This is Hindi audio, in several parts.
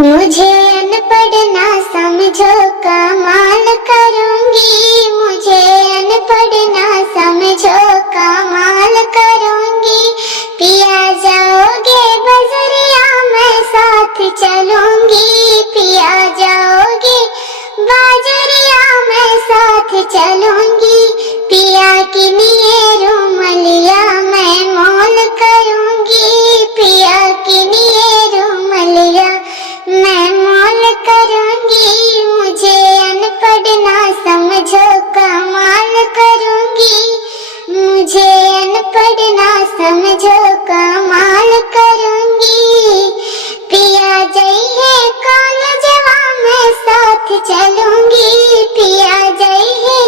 मुझे अनपढ़ ना समझो, कमाल करूंगी। मुझे अनपढ़ ना समझो, कमाल करूंगी। पिया जाओगे बजरिया मैं साथ चलूंगी। पिया जाओगे बाजरिया मैं साथ चलूंगी। पिया की लिए रूमलिया मैं मोल करूंगी। पिया की लिए रूमलिया मैं मोल करूंगी। मुझे अनपढ़ ना समझो, कमाल करूंगी। मुझे अनपढ़ ना समझो, कमाल करूंगी। पिया जाइए कॉलेजवा मैं साथ चलूंगी। पिया जाइए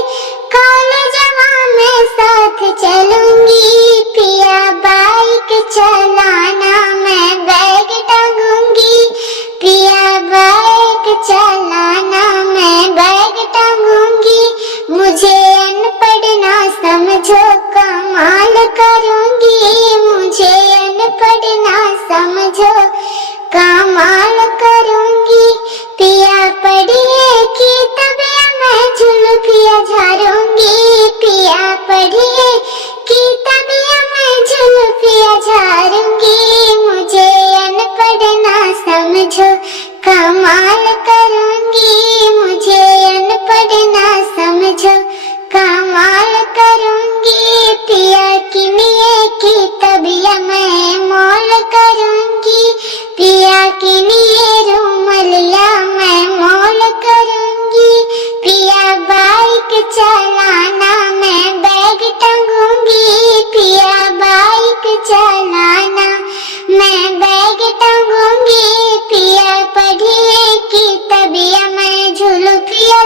कॉलेजवा मैं साथ चलूंगी। पिया बाइक चलाना मैं बैग टांगूंगी। पिया बाइक चलाना मैं बैग टांगूंगी। मुझे अनपढ़ ना समझो, कमाल करूंगी। मुझे अनपढ़ ना समझो, कमाल करूंगी। पिया पढ़िए कि तबिया मैं जुल्फिया झारूंगी। पिया पढ़िए कि तबिया मैं जुल्फिया झारूंगी। मुझे अनपढ़ ना समझो, कमाल करूंगी। मुझे अनपढ़ ना समझो, कमाल करूंगी। पिया की लिए की तबिया मैं मोल करूंगी। पिया की लिए रूमलिया मैं मोल करूंगी। पिया बाइक चलाना मैं बैग टांगूंगी। पिया बाइक चलाना मैं बैग टांगूंगी। पिया पढ़िए कि तबिया मैं जुल्फिया